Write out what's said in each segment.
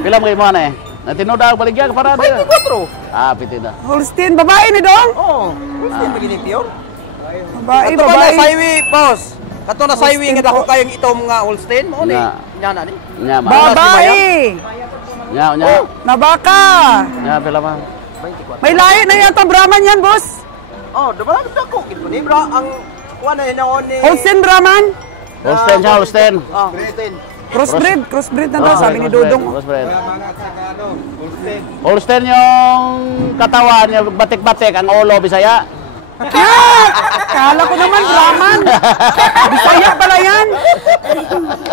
Pila mo kayo mga na eh? Natinoda ang baligyan para na. 24. Ah, piti na. Holstein, babae ni Dong? Oo. Holstein magiging piyon. Babae, Kato na babae. saywi, boss. Kato na saywi nga dako kayong itom nga Holstein mo ni. Nya na ni. Nya, ma. Babae! Nya, nya. Na baka! Nya, pila ma. 24. May lahi na yata Brahman yan, boss. Oh, diba dako gid ni bra ang kuan na ni. Holstein Brahman? Holstein siya, Holstein. Ah, Holstein. Crossbreed na daw, sabi ni Dodong. Crossbreed. Holstein yung katawan niya, batik-batik, ang ulo, Bisaya. Kala ko naman, Brahman. Bisaya pala yan.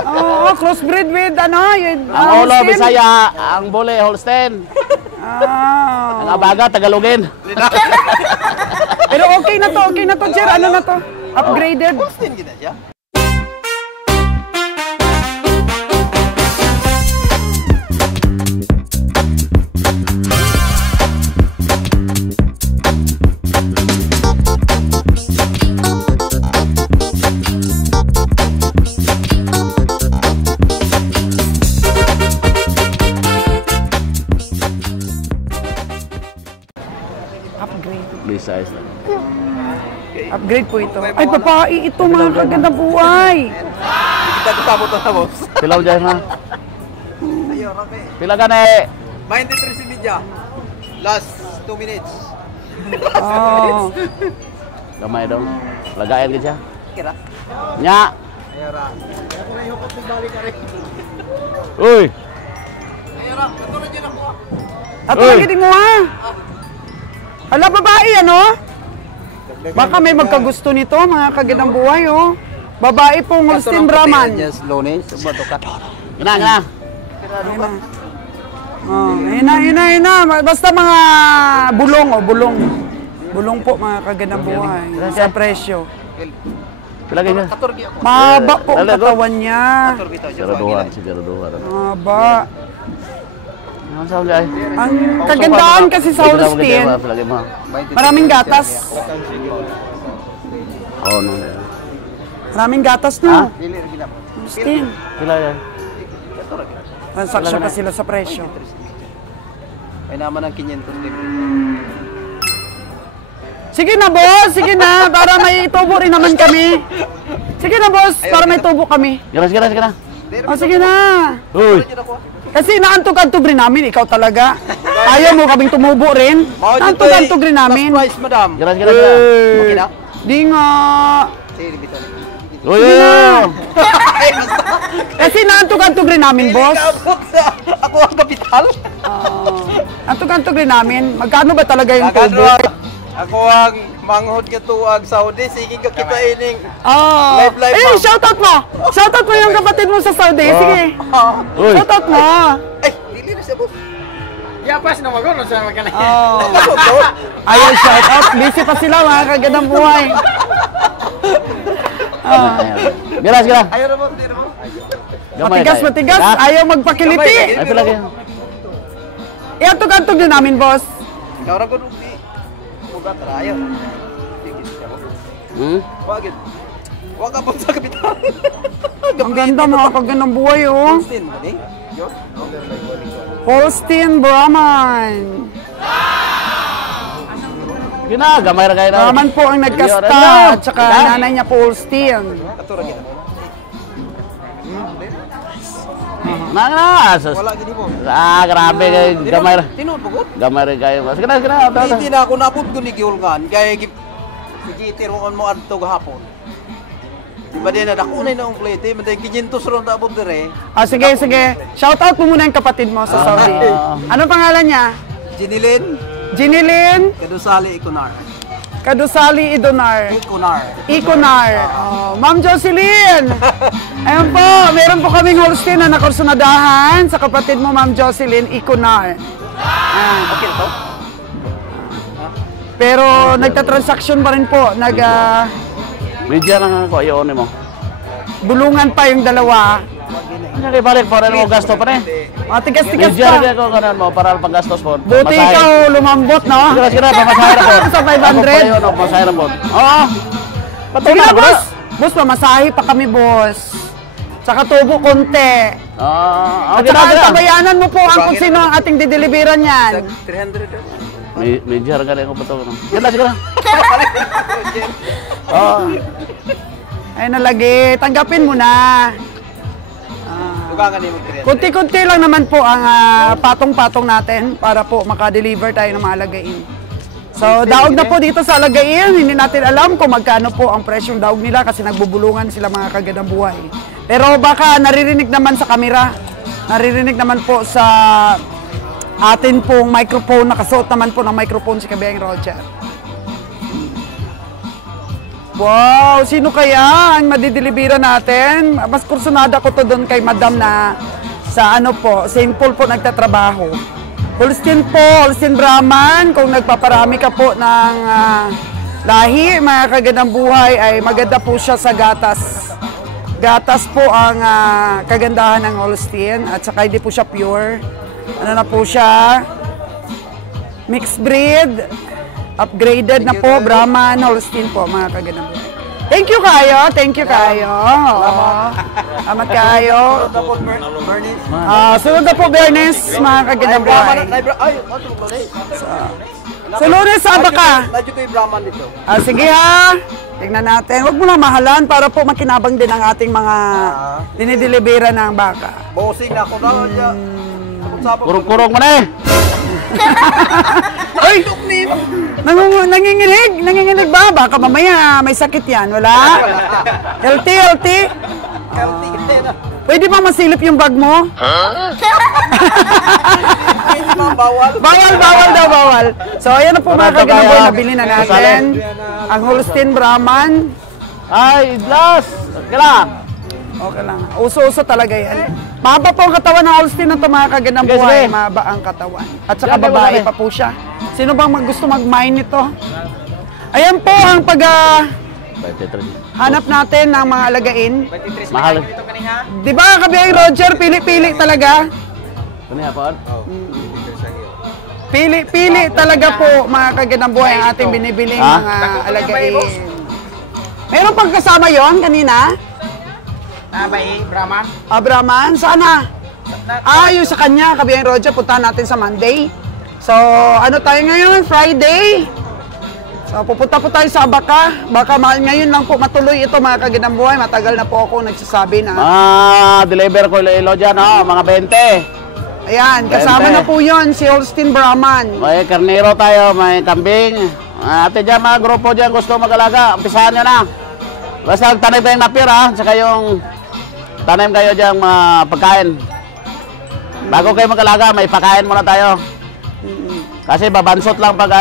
Oo, crossbreed with ano, yun. Ang ulo, Bisaya, ang bule, Holstein. Ang abaga, Tagalogin. Pero okay na to, Jer. Ano na to? Upgraded. Holstein gid siya. Size lang. Upgrade po ito. Ay, babae ito, mga kaganda buhay. Kita tabot na, boss. Pila mo dyan, ha? Ayo, Rabe. Pila ka na eh? 93 si Midya. Last 2 minutes. Oh. Gamay daw. Lagayan ka siya. Kira. Nya. Ayo, Ra. Ako na yung kapit balik ka rin. Uy. Ayo, Ra. Katulad dyan ako. Ato lagi din mo, ha? Hala, babae, ano? Baka may magkagusto nito, mga kagandang buhay, oh. Babae pong Holstein Brahman. Yes, Lones. Sumato ka. Gina. Oh, ina. Basta mga bulong, oh, bulong. Bulong po, mga kagandang buhay. Sa presyo. Pila ka siya? Mahaba po ang katawan niya. Siguraduhan. Mahaba. Ano sa uli ay? Ang kagandaan kasi sa Holstein, maraming gatas. Oo, no. Maraming gatas, no? Holstein. Pila yan? Transaction pa sila sa presyo. Ay naman ang 500 libre. Sige na, boss. Sige na. Para may tubo rin naman kami. Sige na, boss. Para may tubo kami. Sige na. O, sige na. Uy. Kasi naantog-antog rin namin. Ikaw talaga. Ayaw mo kaming tumubo rin. Naantog-antog rin namin. Last price, madam. Sige na. Okay na? Di nga. Sige, bito. Uy. Kasi naantog-antog rin namin, boss. Ako ang kapital. Antog-antog rin namin. Magkano ba talaga yung tubo? Ako ang manghod ka tuwag Saudi. Sige ka kita ining. Live, Eh, shoutout mo! Shoutout mo yung kapatid mo sa Saudi. Sige. Shoutout mo. Ay, dili na siya, boss. Yapas na magono sa magkala. Ayaw shoutout. Busy pa sila, mga kagandang buhay. Sige na. Ayaw na mo, hindi na mo. Matigas. Ayaw magpakiliti. Ay, pila ka yan? Iantog-antog din namin, boss. Ikaw rin ko nung di. Mugat na ayaw. Sige siya, boss. Bakit? Huwag ka po sa kapital. Ang ganda, mga kagandang buhay, oh. Holstein, mani? Yun? Holstein Brahman. Gamay na kayo na. Brahman po ang nagkasta at saka nanay niya po Holstein. Katura kita. Wala gini mo. Grabe kayo. Gamay na. Tinuod po, good? Gamay rin kayo. Sige na. Hindi na ako napod ko ni Giulgan. Kaya si mo adto gahapon. Diba din na dako na yung plate. Matay kijintos ron tapos dire. Sige. Shoutout mo muna yung kapatid mo sa Saudi. Ano pangalan niya? Jinilin Kadusali Idonar. Iconar. Ma'am Jocelyn. Ayun po, meron po kaming Holstein na nakursunadahan sa kapatid mo, Ma'am Jocelyn Iconar. Okay to? Pero nagta-transaction pa rin po. Media lang ako. Ayaw mo. Bulungan pa yung dalawa. Hindi balik pa rin mo gasto pa rin. Tigas-tigas Media pa. lang ako kanan mo para panggastos po. Buti ikaw lumambot, no? Sige na, pamasahe na po. Sa 500. Pamasahe na po. Oo. Sige na, boss. Boss, pamasahe pa kami, boss. Tsaka tubo konti. Ah, At okay saka na. tabayanan mo po ang kung sino ang ating dideliveran yan. 300. Medyo harga ko pa to. Ganda siguro. Oh. Ay nalagi, tanggapin mo na. Dugangan ni mo 300. Kunti-kunti lang naman po ang patong-patong natin para po makadeliver tayo ng mga alagain. So, daog na po dito sa alagain. Hindi natin alam kung magkano po ang presyong daog nila kasi nagbubulungan sila mga kagandang buhay. Pero baka naririnig naman sa kamera, naririnig naman po sa atin pong microphone, nakasuot naman po ng microphone si Kabiyang Roger. Wow, sino kaya ang madideliveran natin? Mas kursunada ko to doon kay Madam na sa ano po, St. Paul po nagtatrabaho. Holstein po, Holstein Brahman, kung nagpaparami ka po ng lahi, mga kagandang buhay, ay maganda po siya sa gatas. Gatas po ang kagandahan ng Holstein at saka hindi po siya pure. Ano na po siya? Mixed breed. Upgraded na po, Brahman, Holstein po, mga kagandang buhay. Thank you kayo, thank you kayo. Salamat kayo. Sunod na po, Bernes, mga kagandang buhay. Sa Lunes, saan ka? Medyo ko yung Brahman dito. Sige ha, tignan natin. Huwag mo lang mahalan para po makinabang din ang ating mga dinideliveran ng baka. Bossing na ako na. Kurong-kurong mo na eh. Ay! Nanginginig ba? Baka mamaya may sakit yan, wala? Healthy? Pwede ba masilip yung bag mo? Bawal. So, ayan na po mga kagandang buhay, nabili na natin. Ang Holstein Brahman. Ay, idlas. Okay lang. Okay lang. Uso-uso talaga yan. Mahaba po ang katawan ng Holstein na ito, mga kagandang buhay. Mahaba ang katawan. At saka babae pa po siya. Sino bang gusto mag-mine nito? Ayan po ang hanap natin ng mga alagain. Mahal. Di ba, Kabiyang Roger, pili-pili talaga? Ano yan po? Pili talaga po, mga kagandang buhay, ang ating binibiling mga alagain. Meron pang kasama yon kanina? Nabay, Brahman. Brahman, sana? Yung sa kanya, Kabiyang Roger, puntahan natin sa Monday. So, ano tayo ngayon? Friday. So, pupunta po tayo sa Abaka. Baka ngayon lang po matuloy ito, mga kagandang buhay. Matagal na po ako nagsasabi na. Deliver ko ilo dyan, mga 20. Ayan, kasama na po yun, si Holstein Brahman. May karnero tayo, may kambing. Ate dyan, mga grupo dyan, gusto mag-alaga. Umpisahan nyo na. Basta tanim tayong napir, saka yung tanim kayo dyan mga pagkain. Bago kayo mag-alaga, may pakain muna tayo. Kasi babansot lang pag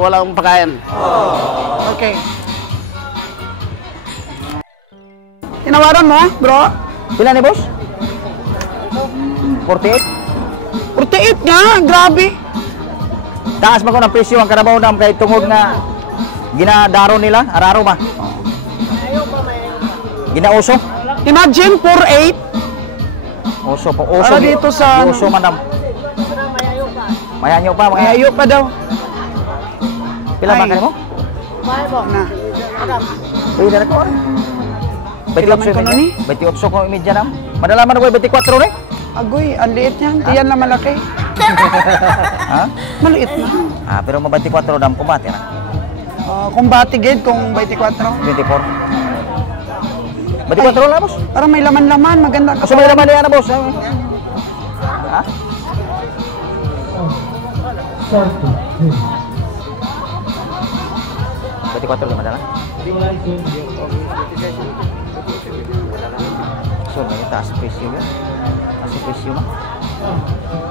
walang pagkain. Okay. Tinawaran mo, bro? Pila ni boss? 48? 48 nga, grabe. Taas ba ko ng presyo ang karabaw na kay tungod nga ginadaro nila, araro ba? Ginauso? Imagine, 48. Uso po, uso. Para dito sa... Uso, madam. Mayanyo pa, Ay, ayo pa daw. Pila ba Ay. kayo mo? Na. Pila na ko. Pila man ko nun, 28 ko imedya na. Madalaman ko 24 rin. Agoy, ang liit niyan. Tiyan na malaki. Ha? Maliit na. Pero mo 24 dam kumati na. Kung batigid, kung 24. 24. 24 na, boss. Parang may laman-laman, maganda. Kasi may laman na, boss. Ha? Berarti 4 lima adalah. So, may taas presyo ya. Taas presyo na.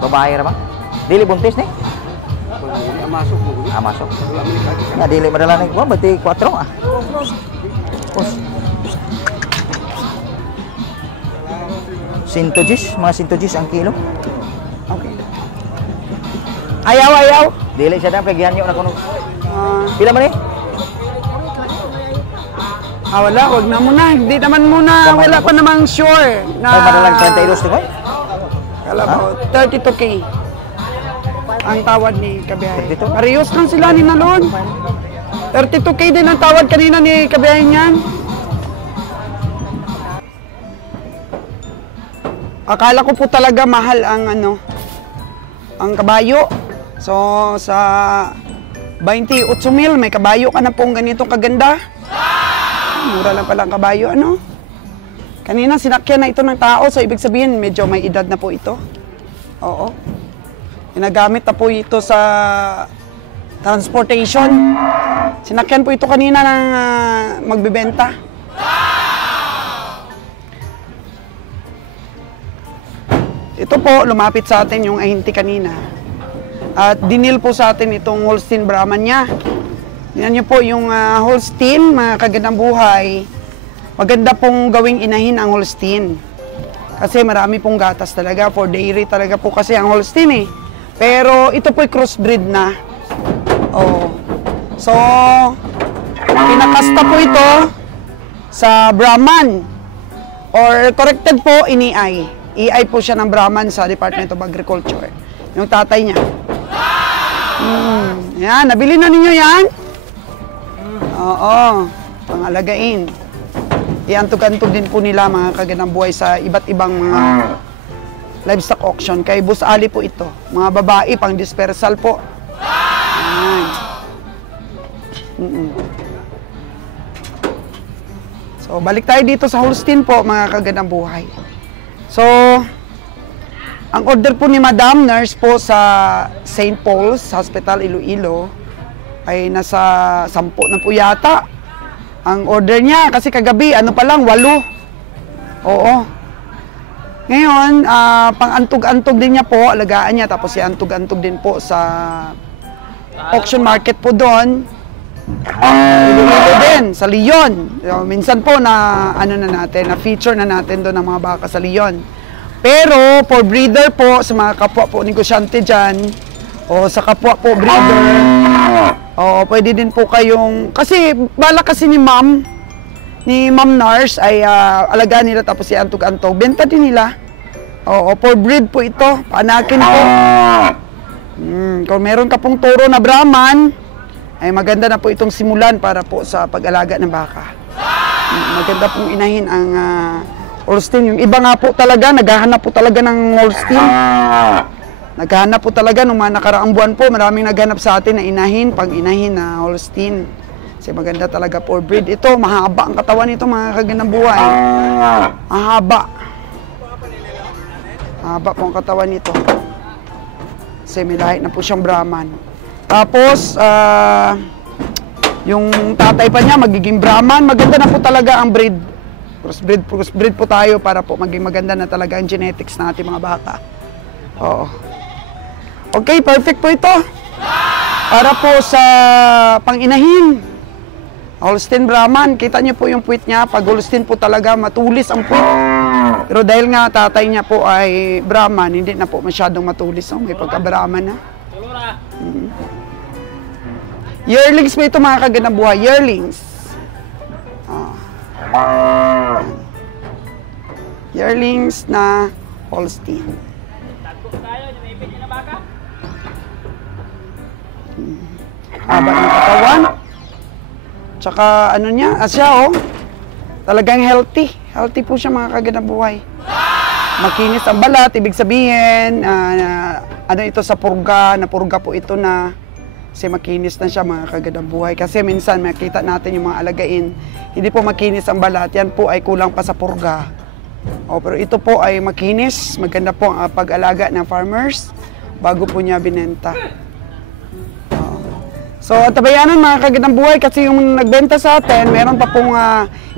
Babae ra ba? Dili buntis ni? Masuk mo. Masuk. Nga dili madala ni ko, berarti 4 Pos. 110, mga 110 ang kilo. Okay. Ayaw. Dili siya dam kay gihanyo na kuno. Pila man ni? Wala, wag na muna. Hindi naman muna, wala pa namang sure. Na, Ay, madalang 32 di ba? Kala ba, 32K. Ang tawad ni Kabiyahe. 32? Parehas lang sila ni Nalon. 32K din ang tawad kanina ni Kabiyahe niyan. Akala ko po talaga mahal ang ang kabayo. So, sa 28,000 may kabayo ka na pong ganito kaganda. Mura lang pala ang kabayo, Kanina sinakyan na ito ng tao, so ibig sabihin medyo may edad na po ito. Oo. Ginagamit na po ito sa transportation. Sinakyan po ito kanina ng magbibenta. Ito po, lumapit sa atin yung ahinti kanina. At dinil po sa atin itong Holstein Brahman niya. Yan niyo po yung Holstein, mga kagandang buhay. Maganda pong gawing inahin ang Holstein. Kasi marami pong gatas talaga. For dairy talaga po kasi ang Holstein Pero ito po'y crossbreed na. Oh. So, pinakasta po ito sa Brahman. Or corrected po, ini-EI. EI po siya ng Brahman sa Department of Agriculture. Yung tatay niya. Yan, nabili na ninyo yan? Oo, pangalagain. Iantog-antog din po nila mga kagandang buhay sa iba't ibang mga livestock auction. Kay Boss Ali po ito. Mga babae, pang dispersal po. Yan. So, balik tayo dito sa Holstein po, mga kagandang buhay. So, ang order po ni Madam Nurse po sa St. Paul's Hospital, Iloilo, ay nasa 10 na po yata. Ang order niya, kasi kagabi, pa lang, 8. Oo. Ngayon, pang-antog-antog din niya po, alagaan niya, tapos i-antog-antog din po sa auction market po doon. Iloilo din, sa Leon. So, minsan po na, na-feature na natin doon ang mga baka sa Leon. Pero, for breeder po, sa mga kapwa po negosyante dyan, o sa kapwa po breeder, pwede din po kayong, kasi bala kasi ni Ma'am Nurse ay alagaan nila tapos i-antog-antog. Benta din nila. For breed po ito, paanakin po. Kung meron ka pong toro na Brahman, ay maganda na po itong simulan para po sa pag-alaga ng baka. Maganda pong inahin ang Holstein. Yung iba nga po talaga, naghahanap po talaga ng Holstein. Naghahanap po talaga nung mga nakaraang buwan po, maraming naghanap sa atin na inahin, pang-inahin na Holstein. Kasi maganda talaga for breed. Ito, mahaba ang katawan nito, mga kagandang buhay. Mahaba. Mahaba po ang katawan nito. Kasi may lahi na po siyang Brahman. Tapos, yung tatay pa niya, magiging Brahman. Maganda na po talaga ang breed. Crossbreed po tayo para po maging maganda na talaga ang genetics ng ating mga baka. Oo. Okay, perfect po ito. Para po sa pang-inahin. Holstein Brahman, kita niyo po yung puwit niya. Pag Holstein po talaga, matulis ang puwit. Pero dahil nga tatay niya po ay Brahman, hindi na po masyadong matulis. May pagka-Brahman na. Yearlings po ito, mga kagandang buhay. Yearlings. Yearlings na Holstein. Haba ng katawan. Tsaka siya talagang healthy. Healthy po siya, mga kagandang buhay. Makinis ang balat, ibig sabihin, ito sa purga, napurga po ito na. Kasi makinis na siya, mga kagandang buhay. Kasi minsan makita natin yung mga alagain, hindi po makinis ang balat, yan po ay kulang pa sa purga. Pero ito po ay makinis, maganda po ang pag-alaga ng farmers bago po niya binenta. So, tabayanan, mga kagandang buhay, kasi yung nagbenta sa atin, meron pa pong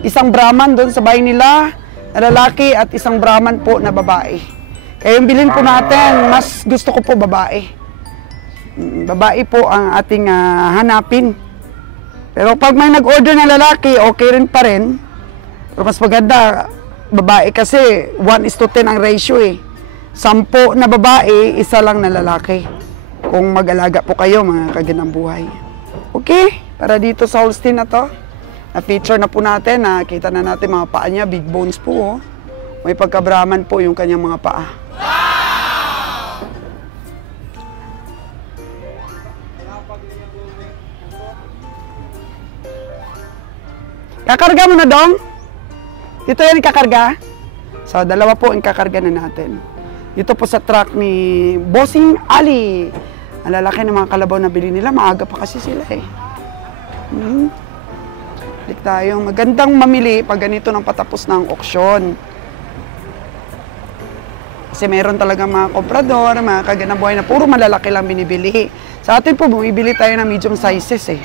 isang Brahman doon sa bahay nila, na lalaki, at isang Brahman po na babae. Kaya yung bilhin po natin, mas gusto ko po babae. Babae po ang ating hanapin. Pero pag may nag-order na lalaki, okay rin pa rin. Pero mas maganda, babae kasi 1:10 ang ratio 10 na babae, 1 lang na lalaki. Kung mag-alaga po kayo, mga kagandang buhay. Okay, para dito sa Holstein na to, na-feature na po natin, nakita na natin mga paa niya, big bones po. May pagka-Brahman po yung kanyang mga paa. Kakarga mo na, Dong? Dito yan kakarga? So, dalawa po ang kakarga na natin. Ito po sa truck ni Bossing Ali. Ang lalaki ng mga kalabaw na bili nila. Maaga pa kasi sila eh. Balik tayo. Magandang mamili pag ganito nang patapos ng auksyon. Kasi meron talaga mga komprador, mga kaganabuhay na puro malalaki lang binibili. Sa atin po, bumibili tayo ng medium sizes eh.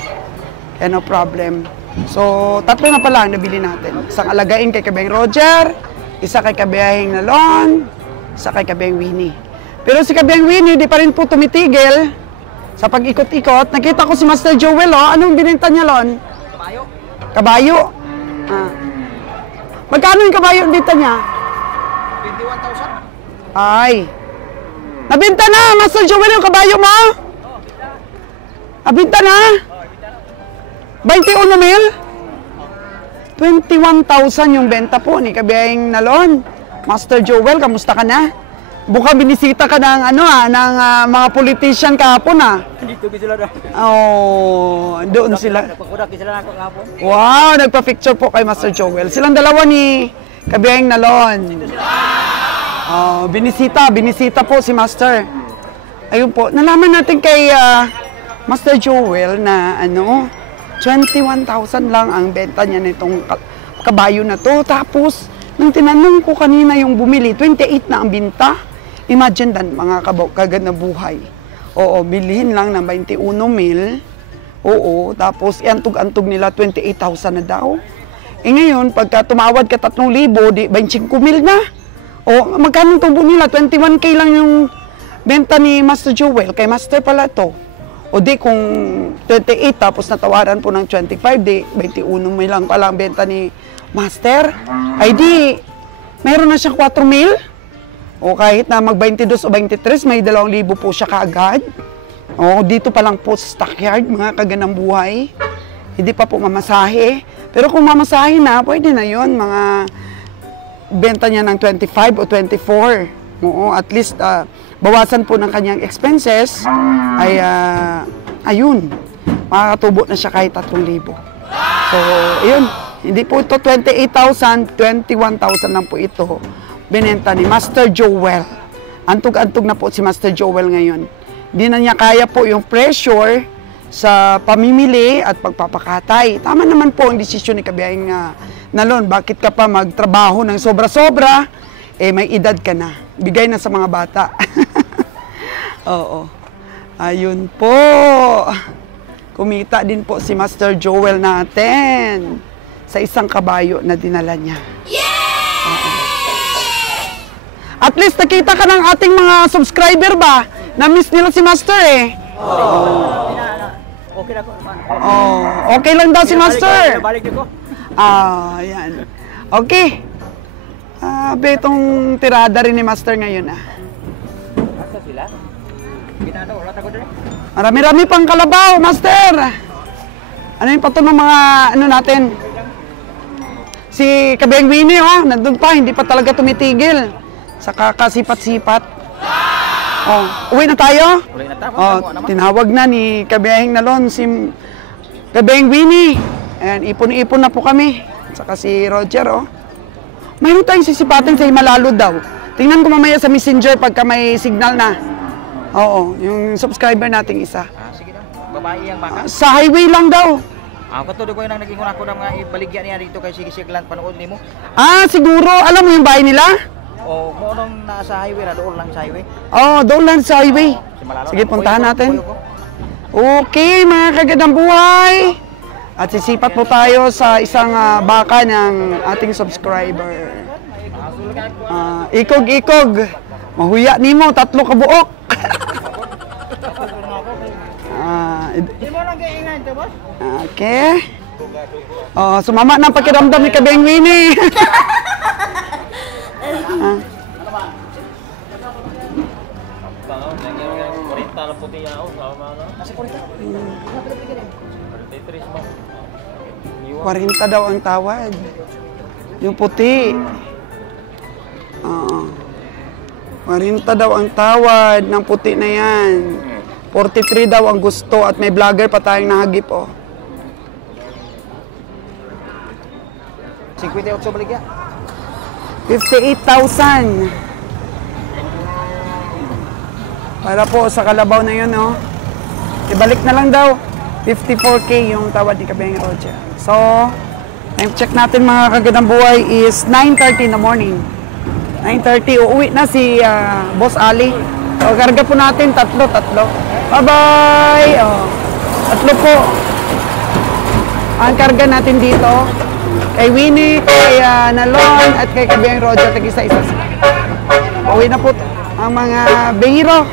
Kaya no problem. So, tatlo na pala ang nabili natin. Isang alagain kay Kabeng Roger, isa kay Kabeng Nalon, isa kay Kabeng Winnie. Pero si Kabeng Winnie, di pa rin po tumitigil sa pag-ikot-ikot. Nakita ko si Master Joel, oh. Anong binenta niya, Lon? Kabayo. Kabayo? Ah. Magkano yung kabayo dito niya? 21,000. Ay. Nabinta na, Master Joel, yung kabayo mo? Nabinta na? 21,000? 21,000 yung benta po ni Kabeng Nalon. Master Joel, kamusta ka na? Buka binisita ka ng mga politician kahapon Dito sila na. Oh, doon sila. Nagpakudak sila na ako kahapon. Wow, nagpa-picture po kay Master Joel. Silang dalawa ni Kabeng Nalon. Oh, binisita po si Master. Ayun po, nalaman natin kay Master Joel na 21,000 lang ang benta niya nitong kabayo na to. Tapos, nang tinanong ko kanina yung bumili, 28 na ang binta. Imagine dan, mga kagad na buhay. Oo, bilhin lang ng 21,000. Oo, tapos iantog-antog nila 28,000 na daw. Eh ngayon, pagka tumawad ka 3,000, di 25,000 na. O, magkano tubo nila? 21K lang yung benta ni Master Joel. Kay Master pala to. O di kung 28 tapos natawaran po ng 25, di 21,000 lang pala ang benta ni Master. Ay di, meron na siyang 4,000. O kahit na mag-22 o 23, may 2,000 po siya kaagad. O dito pa lang po sa stockyard, mga kaganang buhay. Hindi pa po mamasahe. Pero kung mamasahe na, pwede na yon, mga benta niya ng 25 o 24. Oo, at least bawasan po ng kanyang expenses ay ayun, makakatubo na siya kahit 3,000. So, ayun, hindi po ito 28,000, 21,000 lang po ito binenta ni Master Joel. Antog-antog na po si Master Joel ngayon. Hindi na niya kaya po yung pressure sa pamimili at pagpapakatay. Tama naman po ang desisyon ni Kabeng Nalon. Bakit ka pa magtrabaho ng sobra-sobra? Eh, may edad ka na. Bigay na sa mga bata. Oo. Ayun po. Kumita din po si Master Joel natin sa isang kabayo na dinala niya. At least nakita ka ng ating mga subscriber ba? Na-miss nila si Master eh. Okay na po. Oh, okay lang daw si Master. Balik ko. Yan. Okay. Betong tirada rin ni Master ngayon Asa sila? Ginano, wala tago din. Marami-rami pang kalabaw, Master. Ano yung pato ng mga natin? Si Kabeng Winnie, nandun pa, hindi pa talaga tumitigil sa kakasipat-sipat. Uwi na tayo? Uwi na tayo. Tinawag na ni Kabeng Nalon si Kabeng Winnie. Ayan, ipon-ipon na po kami. Saka si Roger, mayroon tayong sisipatin sa Himalalo daw. Tingnan ko mamaya sa Messenger pagka may signal na. Oo, yung subscriber nating isa. Sige na. Babae ang baka. Sa highway lang daw. Katuloy ko yung naging ako ng mga ibaligyan niya dito kay Sige-Siglan panood ni mo. Siguro. Alam mo yung bahay nila? O, kung anong nasa highway na, doon lang sa highway. Doon lang sa highway. Sige, puntahan natin. Okay, mga kagandang buhay. At sisipat po tayo sa isang baka ng ating subscriber. Ikog-ikog. Mahuya ni mo, 3 kabuok. Okay. Sumama na pakiramdam ni Kabeng Winnie. Warinta daw ang tawad. Yung puti. Warinta daw ang tawad ng puti na yan. 43 daw ang gusto at may vlogger pa tayong nahagip 58 baligya. 58,000. Para po sa kalabaw na yun, no? Ibalik na lang daw. 54K yung tawad ni Kabeng Roger. So, time check natin mga kagandang buhay is 9:30 in the morning. 9:30, uuwi na si Boss Ali. So, karga po natin tatlo. Bye-bye! Oh, tatlo po. Ang karga natin dito. Kay Winnie, kay Nalon, at kay Kabeng Roger. Tag-isa-isa. Uuwi na po ang mga behiro.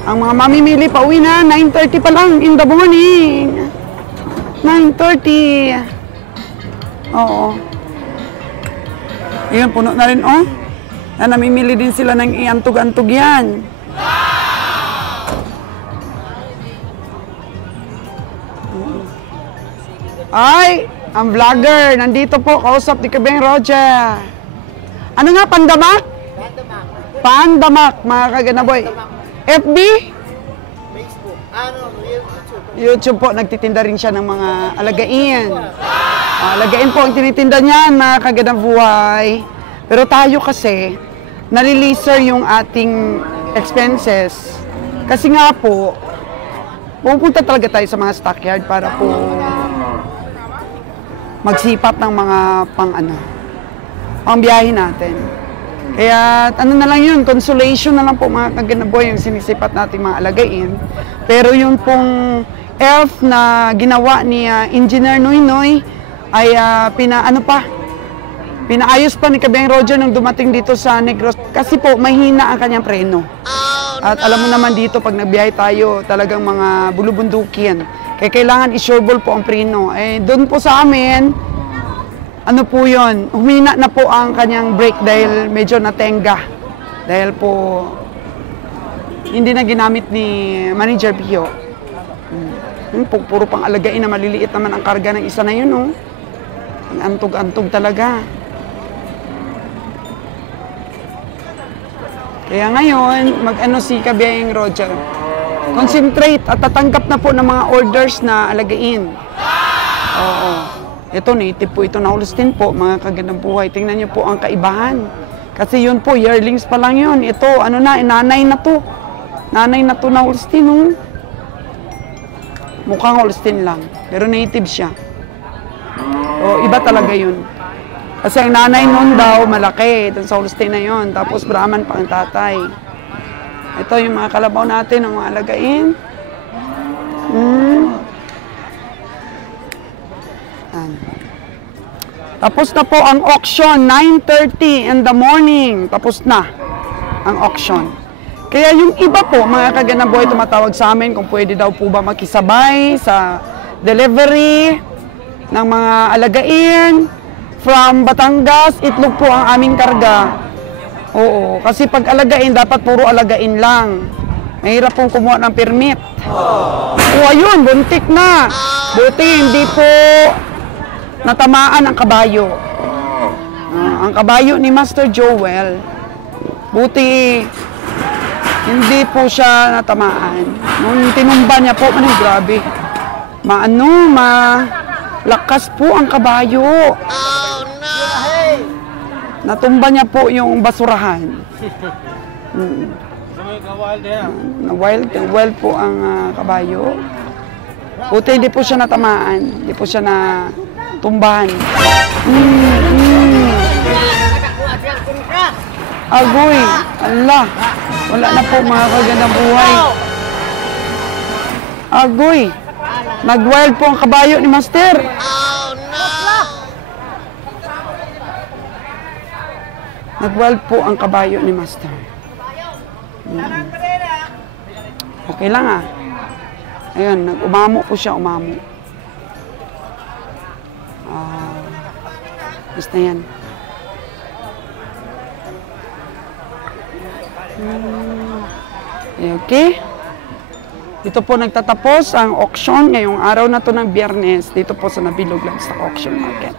Ang mga mamimili pa uwi na, 9:30 pa lang in the morning. 9:30. Oo. Ayun, puno na rin, oh. Namimili din sila ng iantog-antog yan. Ay, ang vlogger, nandito po, kausap ni Kabeng Roger. Ano nga, Pandamak? Pandamak, mga kaganaboy. FB? Facebook. YouTube po, nagtitinda rin siya ng mga alagain. Alagain po ang tinitinda niyan, mga kagandang buhay. Pero tayo kasi, nalileaser yung ating expenses. Kasi nga po, pupunta talaga tayo sa mga stockyard para po magsipat ng mga pangbiyahe natin. Kaya ano na lang yun, consolation na lang po mga kaganaboy yung sinisipat nating mga alagain. Pero yung pong elf na ginawa ni Engineer Noynoy ay pinaayos pa ni Kabeng Roger nung dumating dito sa Negros. Kasi po mahina ang kanyang preno. At alam mo naman dito pag nagbiyahe tayo talagang mga bulubundukin. Kaya kailangan i-sureball po ang preno. Eh doon po sa amin, ano po yun, humina na po ang kanyang brake dahil medyo natenga. Dahil po, hindi na ginamit ni Manager Pio. Puro pang alagain na maliliit naman ang karga ng isa na yun, oh. Ang antog-antog talaga. Kaya ngayon, mag-ano si Kabeng Roger, concentrate at tatanggap na po ng mga orders na alagain. Oo. Ito, native po ito na Holstein po, mga kagandang buhay. Tingnan niyo po ang kaibahan. Kasi yun po, yearlings pa lang yun. Ito, nanay na to. Nanay na to na Holstein, oh. Mukhang Holstein lang, pero native siya. O, iba talaga yun. Kasi ang nanay nun daw, malaki. Ito sa Holstein na yun. Tapos Brahman pa ang tatay. Ito yung mga kalabaw natin, ang mga alagain. Tapos na po ang auction, 9:30 in the morning. Tapos na ang auction. Kaya yung iba po, mga kaganaboy, tumatawag sa amin kung pwede daw po ba makisabay sa delivery ng mga alagain. From Batangas, Itlog po ang aming karga. Oo, kasi pag alagain, dapat puro alagain lang. Mahirap pong kumuha ng permit. O ayun, buntik na. Buti, hindi po natamaan ang kabayo. Ang kabayo ni Master Joel, buti hindi po siya natamaan. Nung tinumba niya po, grabe. Malakas po ang kabayo. Oh, no! Natumba niya po yung basurahan. Wild po ang kabayo. Buti hindi po siya natamaan. Hindi po siya tumbahan. Agoy, Allah. Wala na po mga kagandang buhay. Agoy. Nag-wild po ang kabayo ni Master. Oh, no! Nag-wild po ang kabayo ni Master. Okay lang ah. Ayun, umamo po siya, umamo. Basta yan. Okay. Dito po nagtatapos ang auction ngayong araw na to ng Biyernes dito po sa Nabilog Livestock Auction Market.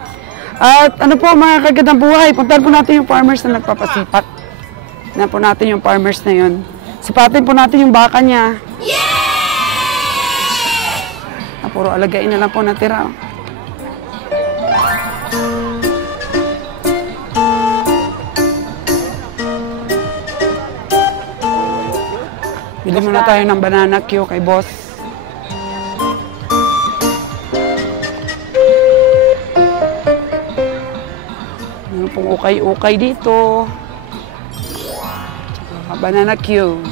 At ano po mga kagandang buhay, puntahan po natin yung farmers na nagpapasipat. Na po natin yung farmers na yun. Sipatin po natin yung baka niya. Puro alagain na lang po natira. Bili muna tayo ng banana Q kay boss. Meron pong ukay-ukay dito. Banana Q.